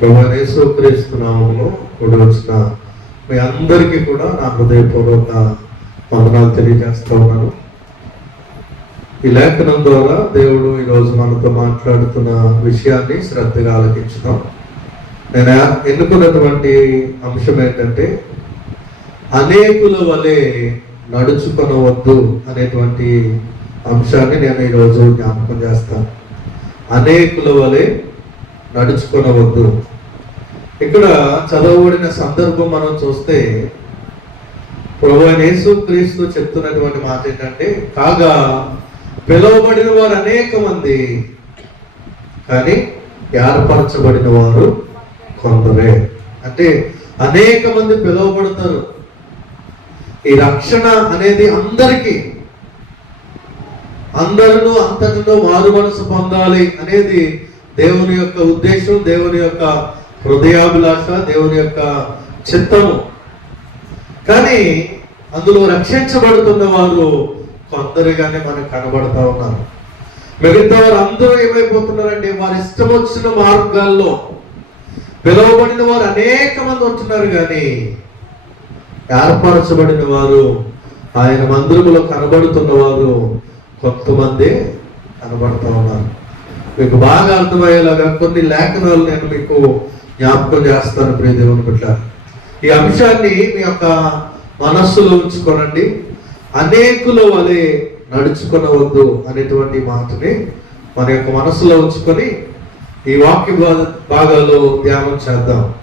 ప్రభు కూడి వచ్చిన మీ అందరికీ కూడా నా హృదయపూర్వక వందనాలు తెలియజేస్తూ ఉన్నాను. ఈ లేఖనం ద్వారా దేవుడు ఈరోజు మనతో మాట్లాడుతున్న విషయాన్ని శ్రద్ధగా ఆలకించుదాం. నేను ఎన్నుకున్నటువంటి అంశం ఏంటంటే అనేకుల వలె నడుచుకొనవద్దు అనేటువంటి అంశాన్ని నేను ఈరోజు జ్ఞాపకం చేస్తాను. అనేకుల వలె నడుచుకునవద్దు. ఇక్కడ చదవబడిన సందర్భం మనం చూస్తే ప్రభు క్రీస్తు చెప్తున్నటువంటి మాట ఏంటంటే కాగా పిలువబడిన వారు అనేక మంది కానీ ఏర్పరచబడిన వారు కొందరే. అంటే అనేక మంది పిలువబడతారు. ఈ రక్షణ అనేది అందరికీ అందరిలో అంతటిలో మారు మనసు పొందాలి అనేది దేవుని యొక్క ఉద్దేశం దేవుని యొక్క హృదయాభిలాష దేవుని యొక్క చిత్తము. కానీ అందులో రక్షించబడుతున్న వారు కొందరుగానే మనకు కనబడతా ఉన్నారు. మిగతా వారు అందరూ ఏమైపోతున్నారంటే వారి ఇష్టం వచ్చిన మార్గాల్లో పిలువబడిన వారు అనేక మంది ఉంటున్నారు కానీ ఏర్పరచబడిన వారు ఆయన మందిరములో కనబడుతున్న వారు కొంతమంది కనబడుతూ ఉన్నారు. మీకు బాగా అర్థమయ్యేలాగా కొన్ని లేఖనాలు నేను మీకు జ్ఞాపకం చేస్తాను ప్రియ దేవుని బిడ్డ ఈ అంశాన్ని మీ యొక్క మనస్సులో ఉంచుకోనండి. అనేకుల వలె నడుచుకునవద్దు అనేటువంటి మాటని మన యొక్క మనస్సులో ఉంచుకొని ఈ వాక్య భాగాల్లో ధ్యానం చేద్దాం.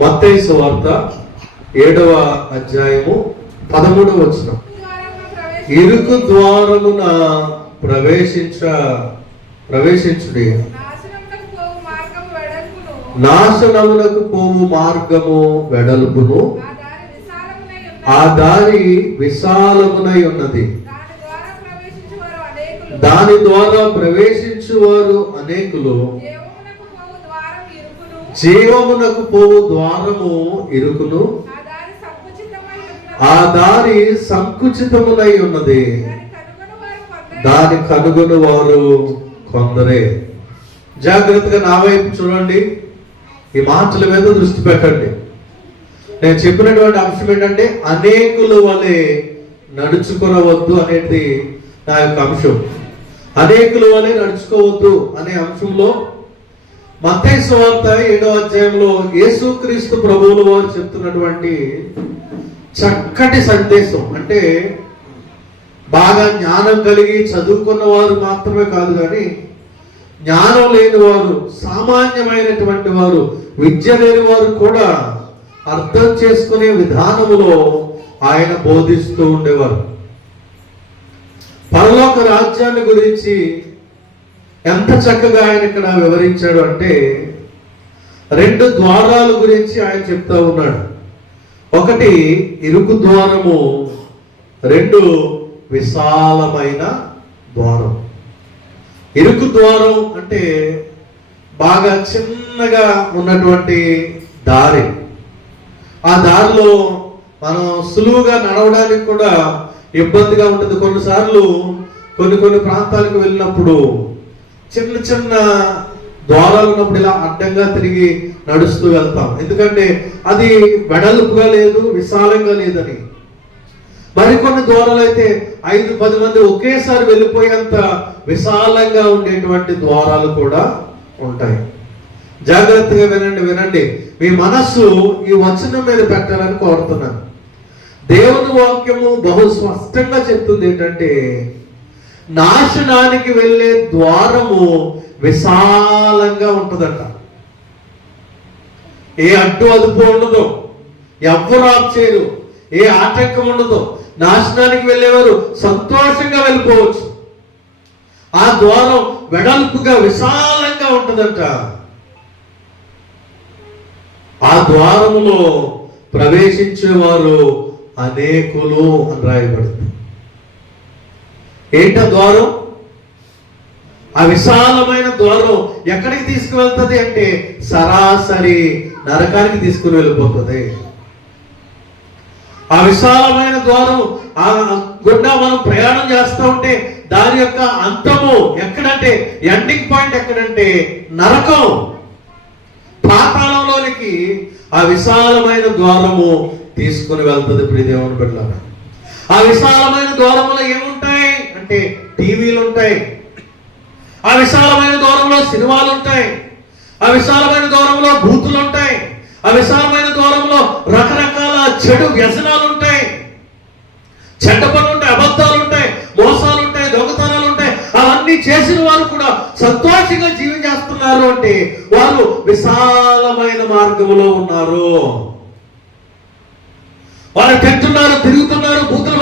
మత్తయి వార్త ఏడవ అధ్యాయము పదమూడవ వచ్చిన ఇరుకు ద్వారమున ప్రవేశించ ప్రవేశించుడి నాశనములకు పోవు మార్గము వెడల్పును, ఆ దారి విశాలమునై ఉన్నది. దాని ద్వారా దాని ప్రవేశించువారు అనేకులు. జీవమునకు పోవు ద్వారము ఇరుకును ఆ దారి సంకుచితములై ఉన్నది. సంకుచితమునై ఉన్నది దాని దాని కనుగొను వారు కొందరే. జాగ్రత్తగా నా వైపు చూడండి. ఈ మాటల మీద దృష్టి పెట్టండి. నేను చెప్పినటువంటి అంశం ఏంటంటే అనేకుల వలె నడుచుకునవద్దు అనేది నా యొక్క అంశం. అనేకుల వలె నడుచుకోవద్దు అనే అంశంలో మత్తయి సువార్త ఏడో అధ్యాయంలో యేసుక్రీస్తు ప్రభువులు వారు చెప్తున్నటువంటి చక్కటి సందేశం. అంటే బాగా జ్ఞానం కలిగి చదువుకున్న వారు మాత్రమే కాదు కానీ జ్ఞానం లేని వారు సామాన్యమైనటువంటి వారు విద్య లేని వారు కూడా అర్థం చేసుకునే విధానములో ఆయన బోధిస్తూ ఉండేవారు. పరలోక రాజ్యాన్ని గురించి ఎంత చక్కగా ఆయన ఇక్కడ వివరించాడు అంటే రెండు ద్వారాల గురించి ఆయన చెప్తా ఉన్నాడు. ఒకటి ఇరుకు ద్వారము రెండు విశాలమైన ద్వారం. ఇరుకు ద్వారం అంటే బాగా చిన్నగా ఉన్నటువంటి దారి. ఆ దారిలో మనం సులువుగా నడవడానికి కూడా ఇబ్బందిగా ఉంటుంది. కొన్నిసార్లు కొన్ని కొన్ని ప్రాంతాలకు వెళ్ళినప్పుడు చిన్న చిన్న ద్వారాలు ఉన్నప్పుడు ఇలా అడ్డంగా తిరిగి నడుస్తూ వెళ్తాం. ఎందుకంటే అది వెడల్పుగా లేదు విశాలంగా లేదని. మరికొన్ని ద్వారాలు అయితే ఐదు పది మంది ఒకేసారి వెళ్ళిపోయేంత విశాలంగా ఉండేటువంటి ద్వారాలు కూడా ఉంటాయి. జాగ్రత్తగా వినండి వినండి. మీ మనస్సు ఈ వచనం మీద పెట్టాలని కోరుతున్నాను. దేవుని వాక్యము బహు స్పష్టంగా చెప్తుంది ఏంటంటే నాశనానికి వెళ్ళే ద్వారము విశాలంగా ఉంటుందంట. ఏ అడ్డు అదుపు ఉండదు. ఎవరు ఆప్ చేయరు ఏ ఆటంకం ఉండదు నాశనానికి వెళ్ళేవారు సంతోషంగా వెళ్ళిపోవచ్చు. ఆ ద్వారం వెడల్పుగా విశాలంగా ఉంటుందంట. ఆ ద్వారములో ప్రవేశించేవారు అనేకులు అని రాయబడుతుంది ఏంట ద్వారం? ఆ విశాలమైన ద్వారం ఎక్కడికి తీసుకువెళ్తుంది అంటే సరాసరి నరకానికి తీసుకుని వెళ్ళిపోతుంది. ఆ విశాలమైన ద్వారం ఆ గుండా మనం ప్రయాణం చేస్తూ ఉంటే దాని యొక్క అంతము ఎక్కడంటే ఎండింగ్ పాయింట్ ఎక్కడంటే నరకం. పాతాళంలోనికి ఆ విశాలమైన ద్వారము తీసుకుని వెళ్తుంది ప్రియదేవుని బిడ్డ ఆ విశాలమైన ద్వారములో ఏముంటాయి? అంటే టీవీలు ఉంటాయి. ఆ విశాలమైన దూరంలో సినిమాలు ఉంటాయి. ఆ విశాలమైన దూరంలో బూతులు ఉంటాయి. ఆ విశాలమైన ద్వారంలో రకరకాల చెడు వ్యసనాలు ఉంటాయి చెడ్డ పనులు ఉంటాయి అబద్ధాలు ఉంటాయి మోసాలు ఉంటాయి దొంగతనాలు ఉంటాయి అవన్నీ చేసిన వారు కూడా సంతోషంగా జీవించేస్తున్నారు అంటే వారు విశాలమైన మార్గంలో ఉన్నారు. వారు తింటున్నారు తిరుగుతున్నారు బూతులు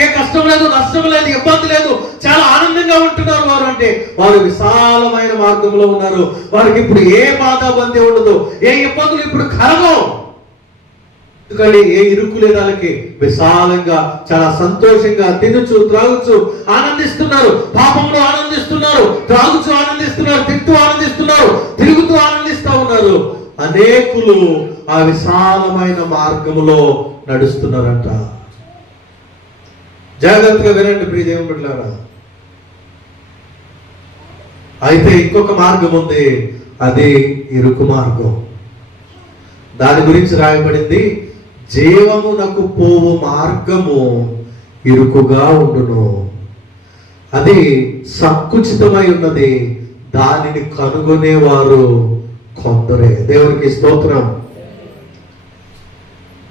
వారికి ఏ కష్టం లేదు నష్టం లేదు ఇబ్బంది లేదు. చాలా ఆనందంగా ఉంటున్నారు వారు అంటే. వారు విశాలమైన మార్గంలో ఉన్నారు. వారికి ఇప్పుడు ఏ బాధ బంది ఉండదు. ఏ ఇబ్బందులు ఇప్పుడు కలగవు. ఎందుకంటే ఏ ఇరుకు లేదు వాళ్ళకి విశాలంగా చాలా సంతోషంగా తినుచు త్రాగుచు ఆనందిస్తున్నారు. పాపంలో ఆనందిస్తున్నారు. త్రాగుచు ఆనందిస్తున్నారు తింటూ ఆనందిస్తున్నారు తిరుగుతూ ఆనందిస్తూ ఉన్నారు. అనేకులు ఆ విశాలమైన మార్గములో నడుస్తున్నారంట. జాగ్రత్తగా వినండి ప్రియ దేవుని అయితే ఇంకొక మార్గం ఉంది. అది ఇరుకు మార్గం. దాని గురించి రాయబడింది జీవమునకు పోవు మార్గము ఇరుకుగా ఉండును. అది సంకుచితమై ఉన్నది దానిని కనుగొనేవారు కొందరే. దేవునికి స్తోత్రం.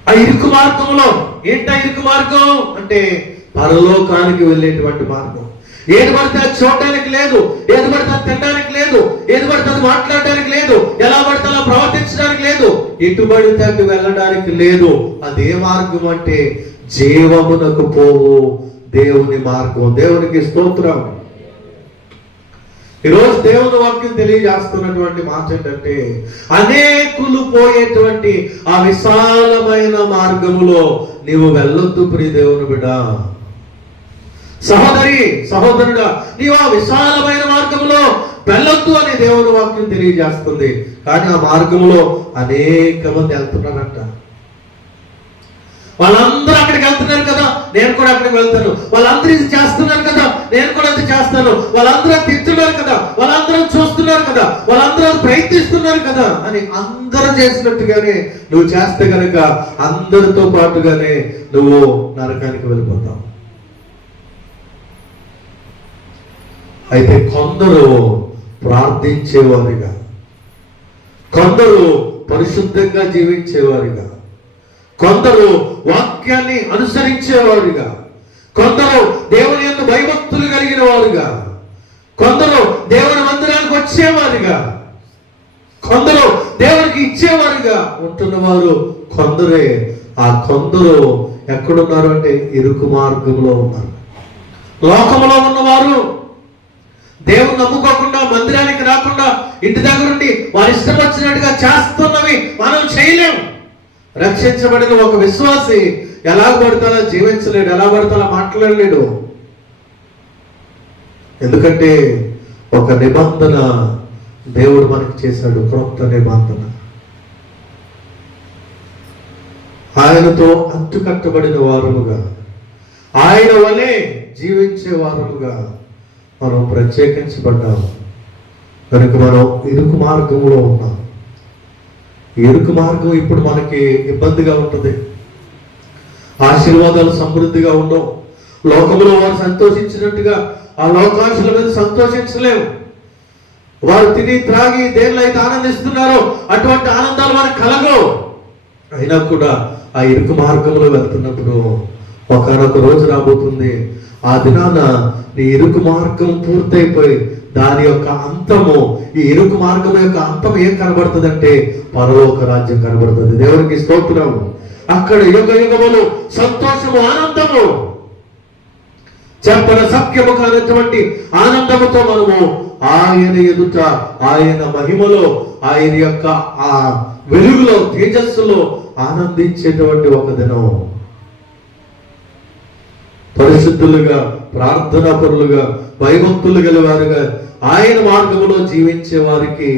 ఆ ఇరుకు మార్గంలో ఏంటా ఇరుకు మార్గం? అంటే పరలోకానికి వెళ్ళేటువంటి మార్గం. ఏది పడితే అది చూడటానికి లేదు ఏది పడితే అది తినడానికి లేదు ఏది పడితే అది మాట్లాడడానికి లేదు ఎలా పడితే అలా ప్రవర్తించడానికి లేదు ఎటు పడితే అటు వెళ్ళడానికి లేదు. అదే మార్గం అంటే జీవమునకు పోవు దేవుని మార్గం. దేవునికి స్తోత్రం. ఈరోజు దేవుని వాక్యం తెలియజేస్తున్నటువంటి మాట ఏంటంటే అనేకులు పోయేటువంటి ఆ విశాలమైన మార్గములో నీవు వెళ్ళొద్దు ప్రియ దేవుని బిడ్డ సహోదరి సహోదరుడా నీవు ఆ విశాలమైన మార్గంలో వెళ్ళొద్దు అని దేవుని వాక్యం తెలియజేస్తుంది. కానీ ఆ మార్గంలో అనేక మంది వెళ్తున్నారంట. వాళ్ళందరూ అక్కడికి వెళ్తున్నారు కదా నేను కూడా అక్కడికి వెళ్తాను. వాళ్ళందరూ ఇది చేస్తున్నారు కదా నేను కూడా అది చేస్తాను. వాళ్ళందరూ తింటున్నారు కదా వాళ్ళందరూ చూస్తున్నారు కదా వాళ్ళందరూ ప్రయత్నిస్తున్నారు కదా అని అందరూ చేసినట్టుగానే నువ్వు చేస్తే కనుక అందరితో పాటుగానే నువ్వు నరకానికి వెళ్ళిపోతావు. అయితే కొందరు ప్రార్థించేవారుగా. కొందరు పరిశుద్ధంగా జీవించేవారిగా. కొందరు వాక్యాన్ని అనుసరించేవారుగా. కొందరు దేవుని యొక్క భయభక్తులు కలిగిన వారుగా. కొందరు దేవుని మందిరానికి వచ్చేవారుగా. కొందరు దేవునికి ఇచ్చేవారుగా ఉంటున్న వారు కొందరే. ఆ కొందరు ఎక్కడున్నారు అంటే ఇరుకు మార్గంలో ఉన్నారు. లోకంలో ఉన్నవారు నమ్ముకోకుండా మందిరానికి రాకుండా ఇంటి దగ్గర ఉండి వారి ఇష్టం వచ్చినట్టుగా చేస్తున్నవి మనం చేయలేం. రక్షించబడిన ఒక విశ్వాసి ఎలా పడతాలో జీవించలేడు ఎలా పడతాలో మాట్లాడలేడు. ఎందుకంటే ఒక నిబంధన దేవుడు మనకి చేశాడు క్రొత్త నిబంధన. ఆయనతో అంటుకట్టబడిన వారముగా ఆయన వలె జీవించే వారముగా మనం ప్రత్యేకించబడ్డాము. కనుక మనం ఇరుకు మార్గంలో ఉన్నాం. ఈ ఇరుకు మార్గం ఇప్పుడు మనకి ఇబ్బందిగా ఉంటుంది. ఆశీర్వాదాలు సమృద్ధిగా ఉండవు. లోకంలో వారు సంతోషించినట్టుగా ఆ లోకాశుల మీద సంతోషించలేము వారు తిని త్రాగి దేనిలో అయితే ఆనందిస్తున్నారో అటువంటి ఆనందాలు మనకు కలగవు. అయినా కూడా ఆ ఇరుకు మార్గంలో వెళ్తున్నప్పుడు ఒకనొక రోజు రాబోతుంది. ఆ దినాన నీ ఇరుకు మార్గం పూర్తయిపోయి దాని యొక్క అంతము ఈ ఇరుకు మార్గం యొక్క అంతం ఏం కనబడుతుందంటే పరలోక రాజ్యం కనబడుతుంది. దేవునికి స్తోత్రం అక్కడ యుగ యుగములు సంతోషము ఆనందము. చెప్పన సఖ్యము కానటువంటి ఆనందముతో మనము ఆయన ఎదుట ఆయన మహిమలో ఆయన యొక్క ఆ వెలుగులో తేజస్సులో ఆనందించేటువంటి ఒక దినం. పరిశుద్ధులుగా ప్రార్థనా పరులుగా భయభక్తులు గలవారుగా ఆయన మార్గంలో జీవించే వారికి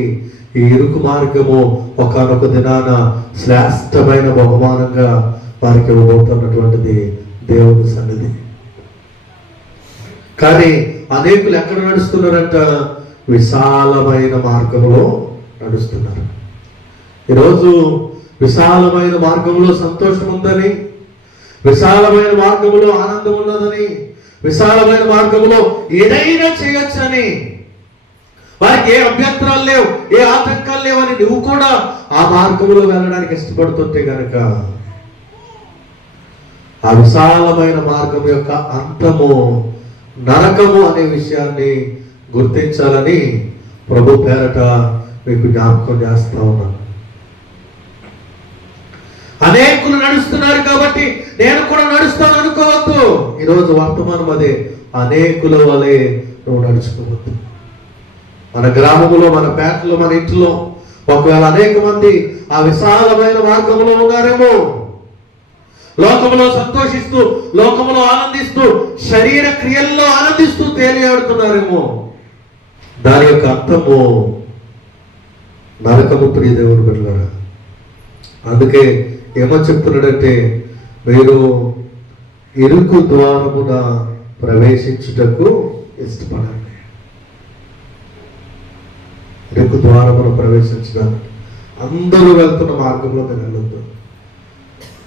ఈ ఇరుకు మార్గము ఒకనొక దినాన శ్రేష్టమైన బహుమానంగా వారికి ఇవ్వబోతున్నటువంటిది దేవుని సన్నిధి. కానీ అనేకులు ఎక్కడ నడుస్తున్నారంట? విశాలమైన మార్గంలో నడుస్తున్నారు. ఈరోజు విశాలమైన మార్గంలో సంతోషం ఉందని విశాలమైన మార్గంలో ఆనందం ఉన్నదని విశాలమైన మార్గంలో ఏదైనా చేయొచ్చని. వారికి ఏ అభ్యంతరాలు లేవు ఏ ఆటంకాలు లేవని నువ్వు కూడా ఆ మార్గంలో వెళ్ళడానికి ఇష్టపడుతుంటే గనక ఆ విశాలమైన మార్గం యొక్క అంతము నరకము అనే విషయాన్ని గుర్తించాలని ప్రభు పేరట మీకు జ్ఞాపకం చేస్తా ఉన్నాను. అనేకులు నడుస్తున్నారు కాబట్టి నేను కూడా నడుస్తాను అనుకోవద్దు. ఈరోజు వర్తమానం అదే. అనేకుల వలె నువ్వు నడుచుకోవద్దు. మన గ్రామంలో మన పేటలో మన ఇంట్లో ఒకవేళ అనేక మంది ఆ విశాలమైన మార్గంలో ఉన్నారేమో లోకములో సంతోషిస్తూ లోకములో ఆనందిస్తూ శరీర క్రియల్లో ఆనందిస్తూ తేలియాడుతున్నారేమో దాని యొక్క అర్థము నరకము ప్రియ దేవుడు బిడ్డలారా. అందుకే ఏమో చెప్తున్నాడంటే మీరు ఇరుకు ద్వారమున ప్రవేశించుటకు ఇష్టపడండి. ఇరుకు ద్వారమున ప్రవేశించడానికి అందరూ వెళ్తున్న మార్గంలో వెళ్ళొద్దు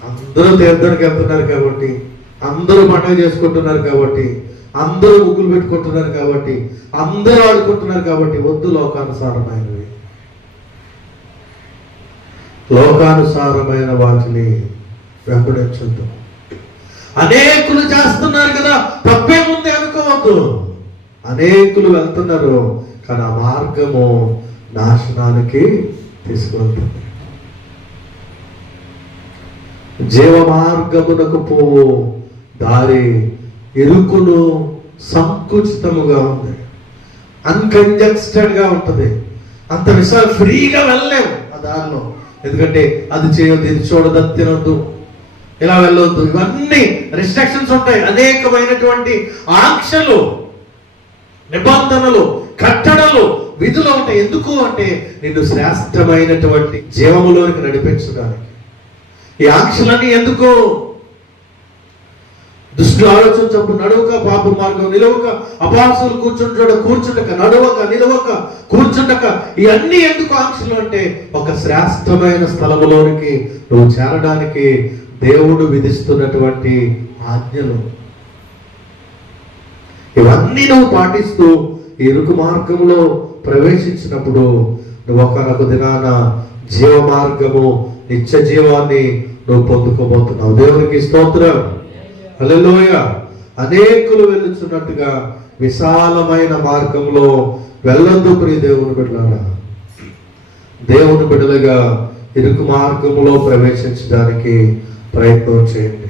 అందరూ తీర్థానికి వెళ్తున్నారు కాబట్టి అందరూ పండుగ చేసుకుంటున్నారు కాబట్టి అందరూ ముగ్గులు పెట్టుకుంటున్నారు కాబట్టి అందరూ ఆడుకుంటున్నారు కాబట్టి వద్దు లోకానుసారమైనవి. లోకానుసారమైన వాటిని వెంబడించొద్దు అనేకులు చేస్తున్నారు కదా తప్పేముంది అనుకోవద్దు. అనేకులు వెళ్తున్నారు కానీ ఆ మార్గము నాశనానికి తీసుకువెళ్తుంది. జీవ మార్గమునకు పోవు దారి ఇరుకును సంకుచితముగా ఉంది. అన్కంజస్టెడ్గా ఉంటుంది. అంత విశాల ఫ్రీగా వెళ్ళలేము ఆ దారిలో. ఎందుకంటే అది చేయొద్దు ఇది చూడదు తినొద్దు. ఇలా వెళ్ళొద్దు? ఇవన్నీ రిస్ట్రిక్షన్స్ ఉంటాయి. అనేకమైనటువంటి ఆంక్షలు నిబంధనలు కట్టడలు విధులు ఉంటాయి. ఎందుకు అంటే నిన్ను శ్రేష్టమైనటువంటి జీవములోనికి నడిపించడానికి. ఈ ఆంక్షలన్నీ ఎందుకు? దుష్టులు ఆలోచించప్పుడు నడువక పాప మార్గం నిలవక అపాసులు కూర్చుంటాడు కూర్చుండక నడవక నిలవక కూర్చుండక ఇవన్నీ ఎందుకు ఆంక్షలు అంటే ఒక శ్రేష్టమైన స్థలములోనికి నువ్వు చేరడానికి దేవుడు విధిస్తున్నటువంటి ఆజ్ఞలు. ఇవన్నీ నువ్వు పాటిస్తూ ఇరుకు మార్గంలో ప్రవేశించినప్పుడు నువ్వు ఒకనొక దినాన జీవ మార్గము నిత్య జీవాన్ని నువ్వు పొందుకోబోతున్నావు. దేవునికి స్తోత్రం హల్లెలూయ. అనేకులు వెళ్ళుచున్నట్టుగా విశాలమైన మార్గంలో వెళ్ళొద్దు ప్రియ దేవుని బిడ్డలారా. దేవుని బిడ్డలుగా ఇరుకు మార్గంలో ప్రవేశించడానికి ప్రయత్నం చేయండి.